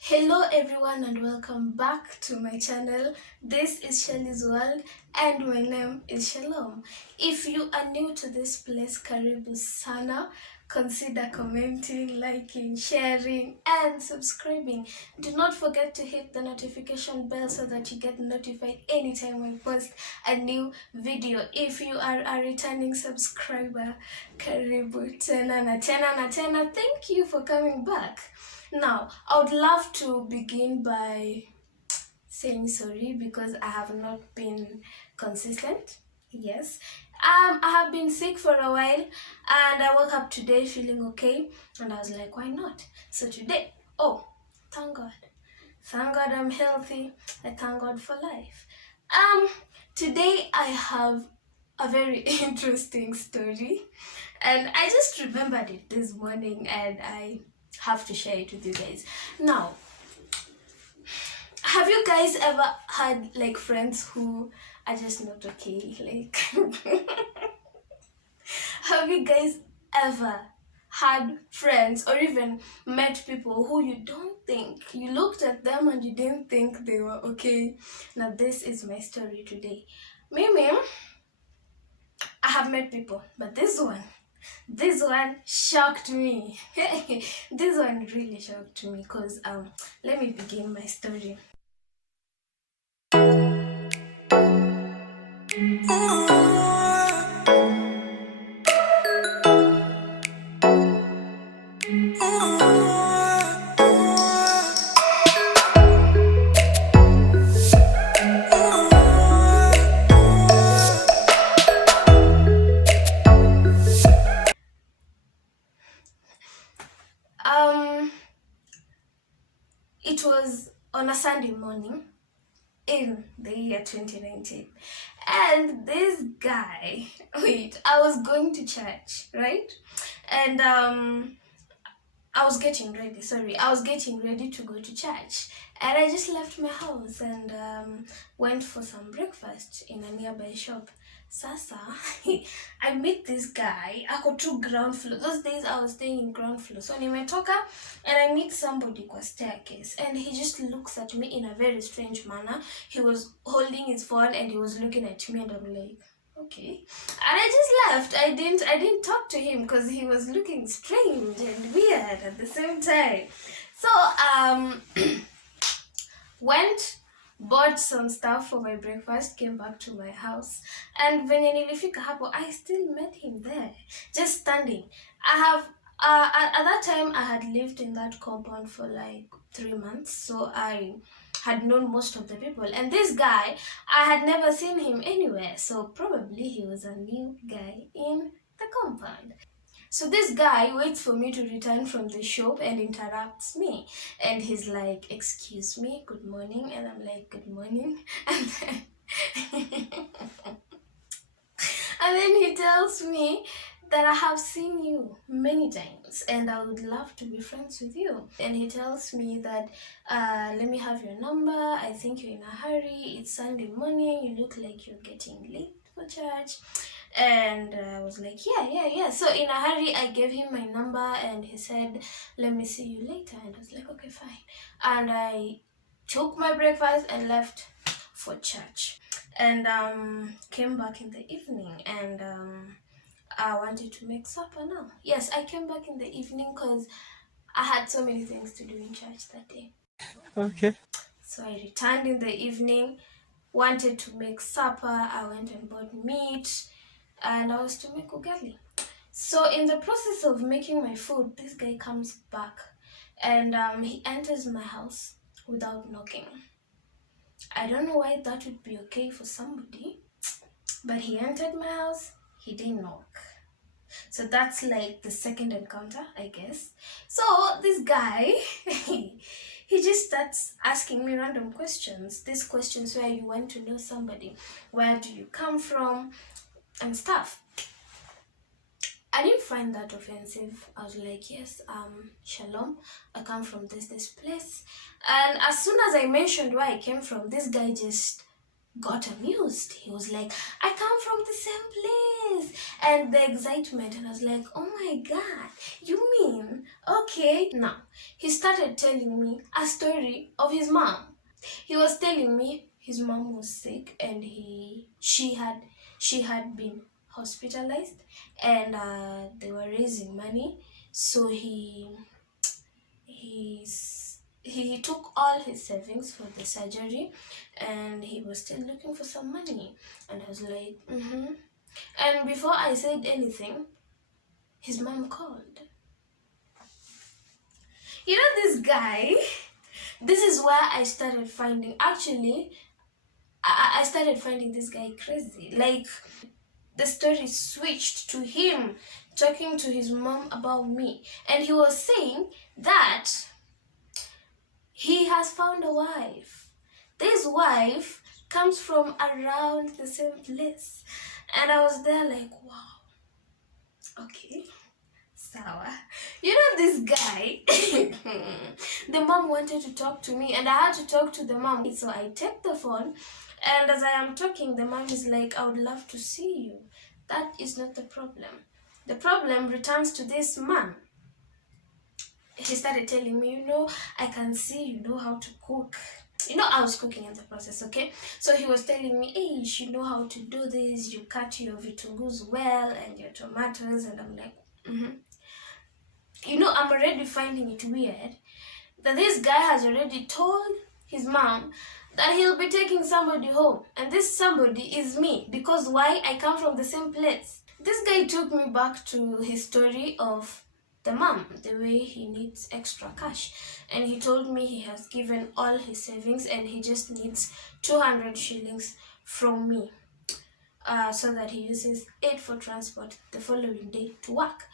Hello everyone and welcome back to my channel. This is Shelly's World and my name is Shalom. If you are new to this place, karibu sana. Consider commenting, liking, sharing and subscribing. Do not forget to hit the notification bell so that you get notified anytime I post a new video. If you are a returning subscriber, karibu tena na tena na tena. Thank you for coming back. Now, I would love to begin by saying sorry because I have not been consistent. Yes. I have been sick for a while and I woke up today feeling okay and I was like, why not? So today, thank God. Thank God I'm healthy. I thank God for life. Today I have a very interesting story and I just remembered it this morning and I have to share it with you guys. Now, have you guys ever had like friends who are just not okay? Like, have you guys ever had friends or even met people who you don't think, you looked at them and you didn't think they were okay? Now, this is my story today. Mimi, I have met people, but this one shocked me. This one really shocked me because let me begin my story. Um it was on a Sunday morning in the year 2019, and this guy, wait, I was going to church, right? And I was getting ready to go to church, and I just left my house and went for some breakfast in a nearby shop. Sasa, I meet this guy. I go to ground floor. Those days I was staying in ground floor. So nimetoka and I meet somebody kwa staircase, and he just looks at me in a very strange manner. He was holding his phone and he was looking at me, and I'm like, okay. And I just left. I didn't talk to him because he was looking strange and weird at the same time. So went, bought some stuff for my breakfast, came back to my house, and venye nilifika hapo, I still met him there, just standing. I have at that time I had lived in that compound for like 3 months, so I had known most of the people, and this guy, I had never seen him anywhere, so probably he was a new guy in the compound. So this guy waits for me to return from the shop and interrupts me. And he's like, excuse me, good morning. And I'm like, good morning. And then he tells me that I have seen you many times and I would love to be friends with you. And he tells me that, let me have your number. I think you're in a hurry. It's Sunday morning. You look like you're getting late for church. And I was like, yeah. So in a hurry, I gave him my number and he said, let me see you later. And I was like, okay, fine. And I took my breakfast and left for church. And came back in the evening and I wanted to make supper now. Yes, I came back in the evening because I had so many things to do in church that day. Okay. So I returned in the evening, wanted to make supper. I went and bought meat and I was to make ugali. So in the process of making my food, this guy comes back and he enters my house without knocking. I don't know why that would be okay for somebody, but he entered my house, he didn't knock. So that's like the second encounter, I guess. So this guy, he just starts asking me random questions. These questions where you want to know somebody, where do you come from, and stuff. I didn't find that offensive. I was like, yes, shalom, I come from this place. And as soon as I mentioned where I came from, this guy just got amused. He was like, I come from the same place. And the excitement, and I was like, oh my God, you mean? Okay. Now, he started telling me a story of his mom. He was telling me his mom was sick and she had been hospitalized, and they were raising money. So he took all his savings for the surgery, and he was still looking for some money. And I was like, mm-hmm. And before I said anything, his mom called. You know this guy? This is where I started finding, actually, I started finding this guy crazy. Like, the story switched to him talking to his mom about me. And he was saying that he has found a wife. This wife comes from around the same place. And I was there like, wow, okay, sour. You know this guy, the mom wanted to talk to me and I had to talk to the mom. So I take the phone, and as I am talking, the mom is like, I would love to see you. That is not the problem. The problem returns to this man. He started telling me, I can see you know how to cook. I was cooking in the process, okay? So he was telling me, hey, you know how to do this. You cut your vitungus well and your tomatoes. And I'm like, mm-hmm. I'm already finding it weird that this guy has already told his mom that he'll be taking somebody home. And this somebody is me. Because why? I come from the same place. This guy took me back to his story of the mom, the way he needs extra cash. And he told me he has given all his savings and he just needs 200 shillings from me. So that he uses it for transport the following day to work.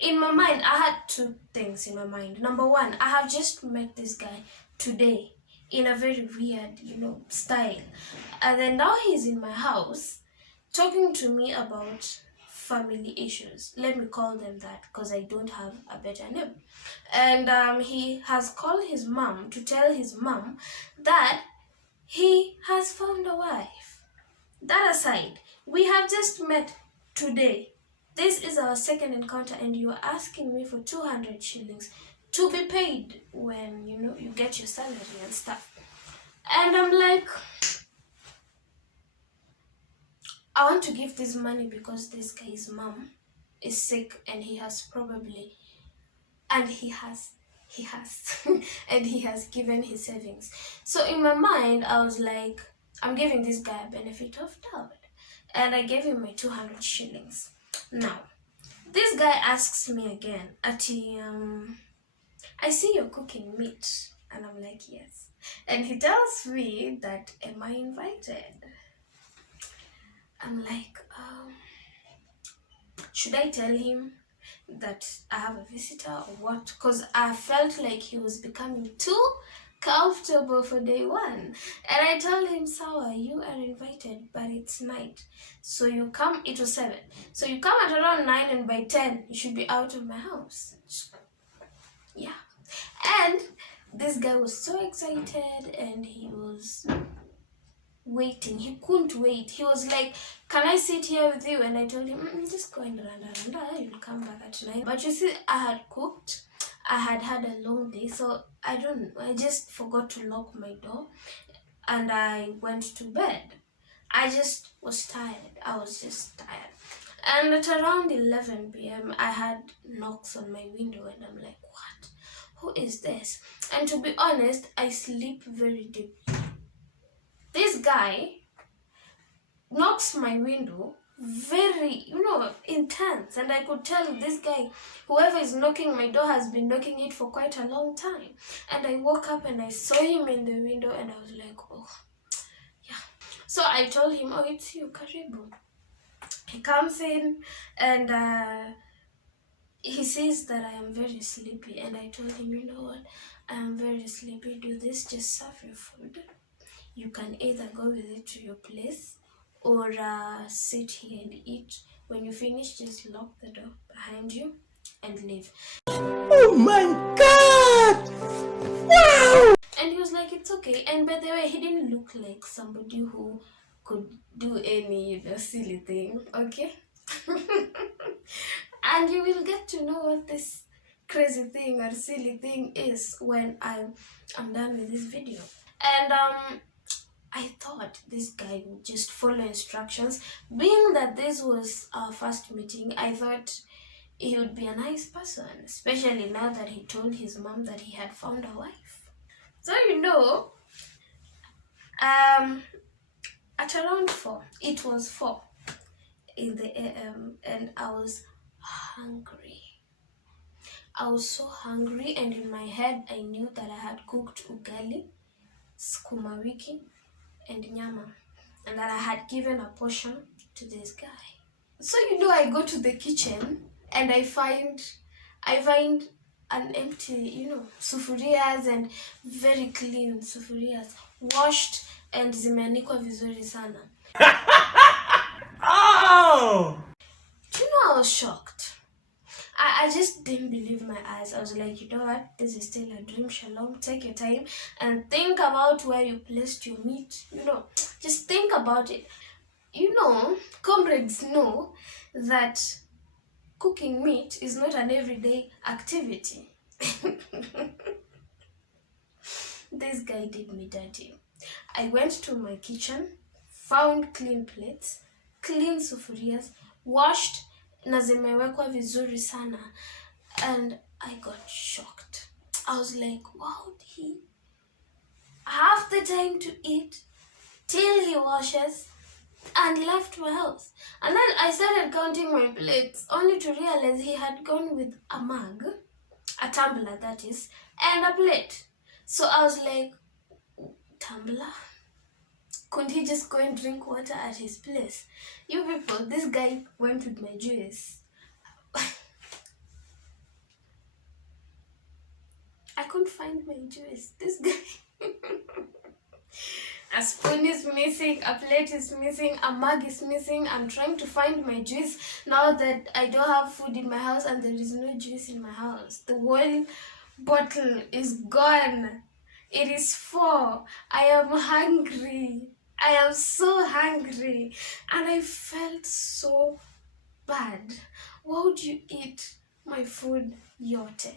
In my mind, I had two things in my mind. Number one, I have just met this guy today in a very weird, style. And then now he's in my house talking to me about family issues. Let me call them that because I don't have a better name. And he has called his mom to tell his mom that he has found a wife. That aside, we have just met today. This is our second encounter and you are asking me for 200 shillings to be paid when, you get your salary and stuff. And I'm like, I want to give this money because this guy's mom is sick and he has and he has given his savings. So in my mind, I was like, I'm giving this guy a benefit of doubt. And I gave him my 200 shillings. Now, this guy asks me again, Ati, I see you're cooking meat. And I'm like, yes. And he tells me that, am I invited? I'm like, should I tell him that I have a visitor or what? Because I felt like he was becoming too comfortable for day one. And I told him, Sawa, you are invited, but it's night. So you come, it was 7. So you come at around 9 and by 10, you should be out of my house. Yeah. And this guy was so excited and he was waiting. He couldn't wait. He was like, can I sit here with you? And I told him, just go and run. You'll come back at 9. But you see, I had cooked. I had had a long day, so I just forgot to lock my door and I went to bed. I just was tired. I was just tired. And at around 11 p.m., I had knocks on my window and I'm like, what? Who is this? And to be honest, I sleep very deep. This guy knocks my window very, intense. And I could tell this guy, whoever is knocking my door has been knocking it for quite a long time. And I woke up and I saw him in the window and I was like, oh, yeah. So I told him, oh, it's you, Karibu. He comes in and he says that I am very sleepy. And I told him, you know what, I am very sleepy. Do this, just serve your food. You can either go with it to your place or sit here and eat. When you finish, just lock the door behind you and leave. Oh my God! Wow! And he was like, like, it's okay. And by the way, he didn't look like somebody who could do any, silly thing, okay? And you will get to know what this crazy thing or silly thing is when I'm done with this video. And I thought this guy would just follow instructions. Being that this was our first meeting, I thought he would be a nice person, especially now that he told his mom that he had found a wife. So at around 4, it was 4 in the AM, and I was hungry. I was so hungry, and in my head I knew that I had cooked ugali, sukuma wiki, and nyama, and that I had given a portion to this guy. So I go to the kitchen and I find an empty, sufurias, and very clean sufurias, washed and zimeanikwa vizuri sana. Oh! I was shocked. I just didn't believe my eyes. I was like, you know what? This is still a dream, Shalom. Take your time and think about where you placed your meat. Just think about it. Comrades know that cooking meat is not an everyday activity. This guy did me dirty. I went to my kitchen, found clean plates, clean sufurias, washed na zimewekwa vizuri sana, and I got shocked. I was like, wow, he have the time to eat till he washes and left my house? And then I started counting my plates, only to realize he had gone with a mug, a tumbler that is, and a plate. So I was like, tumbler? Couldn't he just go and drink water at his place? You people, this guy went with my juice. I couldn't find my juice. This guy. A spoon is missing, a plate is missing, a mug is missing. I'm trying to find my juice now that I don't have food in my house and there is no juice in my house. The whole bottle is gone. It is 4. I am hungry. I am so hungry. And I felt so bad. Why would you eat my food yote?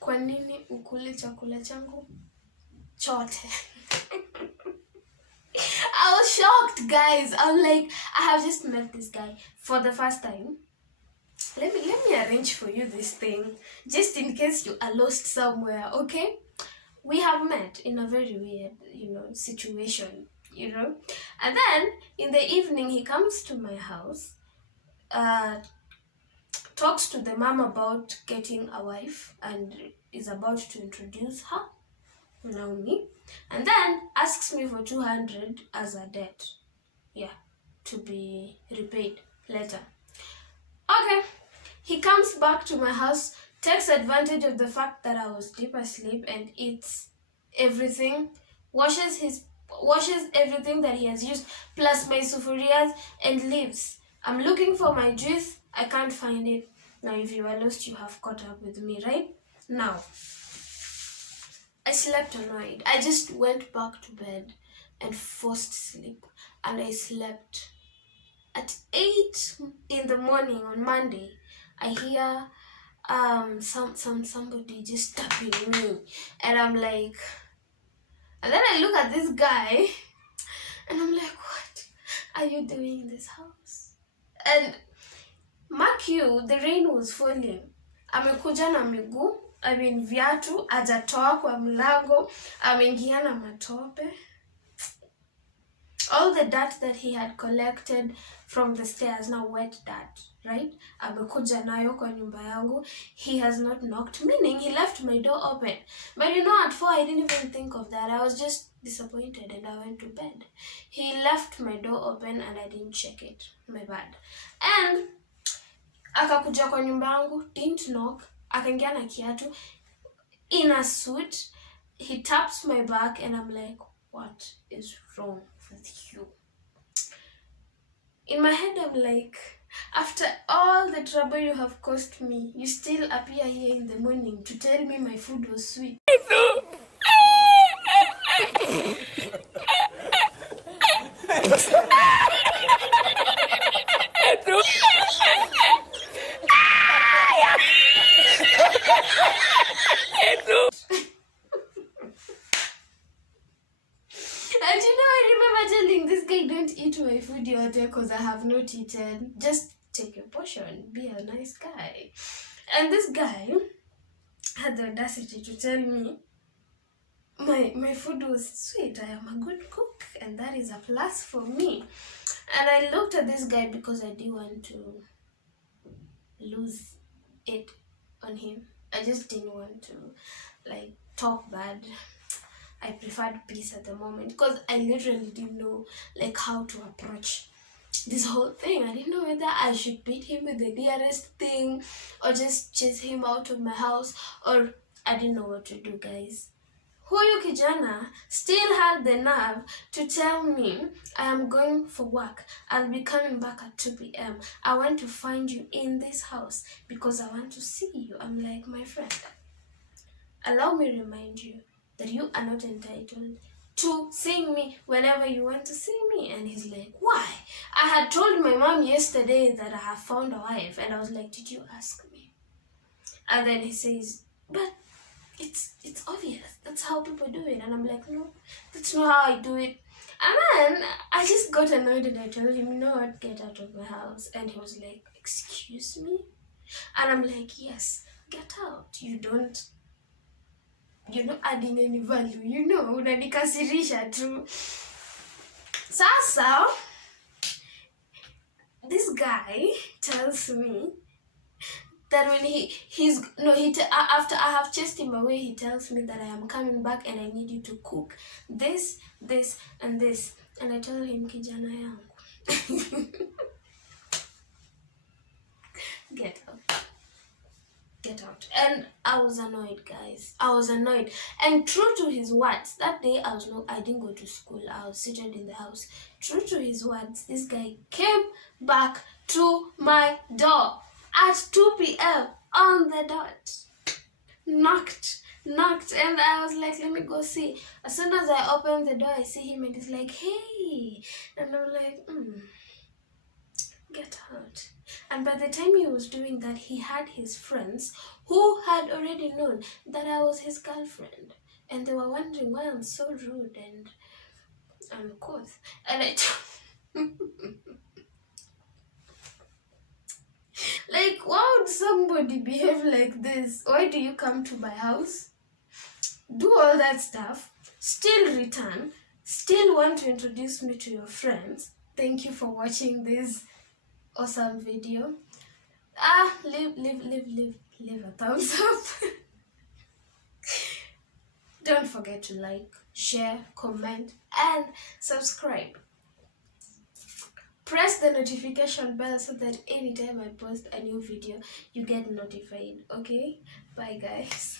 Kwa nini ukule chakula changu chote? I was shocked, guys. I'm like, I have just met this guy for the first time. Let me arrange for you this thing, just in case you are lost somewhere, okay? We have met in a very weird, situation, And then, in the evening, he comes to my house, talks to the mom about getting a wife, and is about to introduce her, Naomi, and then asks me for 200 as a debt, to be repaid later. Okay, he comes back to my house, takes advantage of the fact that I was deep asleep, and eats everything, washes everything that he has used, plus my sufurias, and leaves. I'm looking for my juice, I can't find it. Now, if you are lost, you have caught up with me, right? Now, I slept annoyed. I just went back to bed and forced sleep, and I slept. At 8 in the morning on Monday, I hear somebody just tapping me, and I'm like, and then I look at this guy, and I'm like, what are you doing in this house? And mark you, the rain was falling. Amekuja na miguu, viatu, hajatoa kwa mlango, ameingia na matope. All the dirt that he had collected from the stairs, now wet dirt, right? Amekuja nayo kwa nyumba yangu. He has not knocked, meaning he left my door open. But at 4, I didn't even think of that. I was just disappointed and I went to bed. He left my door open and I didn't check it. My bad. And akakuja kwa nyumba yangu, didn't knock, akaingia na kiatu, in a suit. He taps my back and I'm like, what is wrong with you? In my head, I'm like, after all the trouble you have caused me, you still appear here in the morning to tell me my food was sweet. And I remember telling this guy, don't eat my food yote because I have not eaten. Just take your portion. Be a nice guy. And this guy had the audacity to tell me my food was sweet. I am a good cook, and that is a plus for me. And I looked at this guy because I didn't want to lose it on him. I just didn't want to talk bad. I preferred peace at the moment because I literally didn't know how to approach this whole thing. I didn't know whether I should beat him with the nearest thing or just chase him out of my house, or I didn't know what to do, guys. Huyu kijana still had the nerve to tell me, I am going for work. I'll be coming back at 2 p.m. I want to find you in this house because I want to see you. I'm like, my friend, allow me remind you that you are not entitled to seeing me whenever you want to see me. And he's like, why? I had told my mom yesterday that I have found a wife. And I was like, did you ask me? And then he says, but it's obvious. That's how people do it. And I'm like, no, that's not how I do it. And then I just got annoyed and I told him, you know what, get out of my house. And he was like, excuse me? And I'm like, yes, get out. You're not adding any value, unanikasirisha tu. Sasa, this guy tells me that when after I have chased him away, he tells me that I am coming back and I need you to cook this, and this. And I told him, kijana yangu, get out. And I was annoyed, guys. I was annoyed. And true to his words, that day I didn't go to school. I was seated in the house. True to his words, this guy came back to my door at 2 p.m. on the dot. Knocked. And I was like, let me go see. As soon as I opened the door, I see him and he's like, hey. And I'm like, get out. And by the time he was doing that, he had his friends who had already known that I was his girlfriend. And they were wondering why I'm so rude and uncouth. And I why would somebody behave like this? Why do you come to my house, do all that stuff, still return, still want to introduce me to your friends? Thank you for watching this awesome video. Leave a thumbs up. Don't forget to like, share, comment, and subscribe. Press the notification bell so that anytime I post a new video, you get notified. Okay? Bye, guys.